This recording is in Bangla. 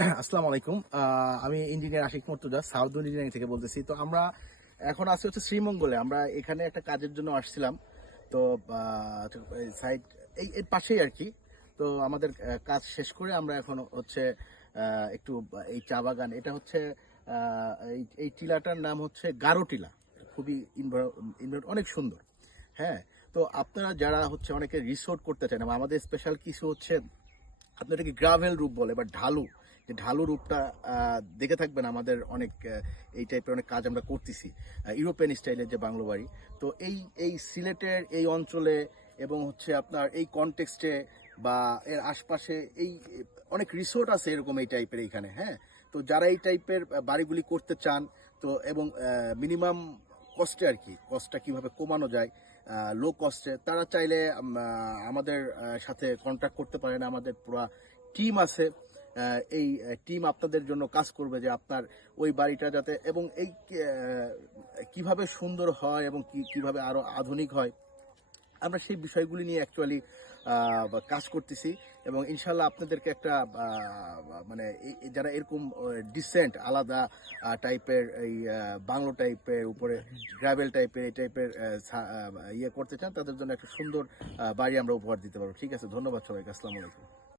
আসসালামু আলাইকুম। আমি engineer Ashiq Murtaza south engineering থেকে বলতেছি। তো আমরা এখন আছি হচ্ছে শ্রীমঙ্গলে। আমরা এখানে একটা কাজের জন্য আসছিলাম। তো সাইড এর পাশেই আর কি। তো আমাদের কাজ শেষ করে আমরা এখন হচ্ছে একটু এই চা বাগান, এটা হচ্ছে এই টিলাটার নাম হচ্ছে গারো টিলা। খুবই অনেক সুন্দর। হ্যাঁ, তো আপনারা যারা হচ্ছে অনেকে রিসোর্ট করতে চান, আমাদের স্পেশাল কিছু হচ্ছে আপনি এটাকে গ্রাভেল রূপ বলে বা ঢালু, যে ঢালু রূপটা দেখে থাকবেন। আমাদের অনেক এই টাইপের অনেক কাজ আমরা করতেছি ইউরোপিয়ান স্টাইলের যে বাংলো বাড়ি। তো এই সিলেটের এই অঞ্চলে এবং হচ্ছে আপনার এই কনটেক্সটে বা এর আশপাশে এই অনেক রিসোর্ট আছে এরকম এই টাইপের এইখানে। হ্যাঁ, তো যারা এই টাইপের বাড়িগুলি করতে চান, তো এবং মিনিমাম কস্টে আর কি, কস্টটা কিভাবে কমানো যায় লো কস্টে, তারা চাইলে আমাদের সাথে কন্ট্যাক্ট করতে পারেন। আমাদের পুরো টিম আছে। এই টিম আপনাদের জন্য কাজ করবে যে আপনার ওই বাড়িটা যাতে এবং এই কিভাবে সুন্দর হয় এবং কিভাবে আরো আধুনিক হয়, আমরা সেই বিষয়গুলি নিয়ে অ্যাকচুয়ালি কাজ করতেছি। এবং ইনশাল্লাহ আপনাদেরকে একটা মানে যারা এরকম ডিসেন্ট আলাদা টাইপের এই বাংলো টাইপের উপরে গ্রাভেল টাইপের এই টাইপের ইয়ে করতে চান, তাদের জন্য একটা সুন্দর বাড়ি আমরা উপহার দিতে পারবো। ঠিক আছে, ধন্যবাদ সবাইকে। আসসালামু আলাইকুম।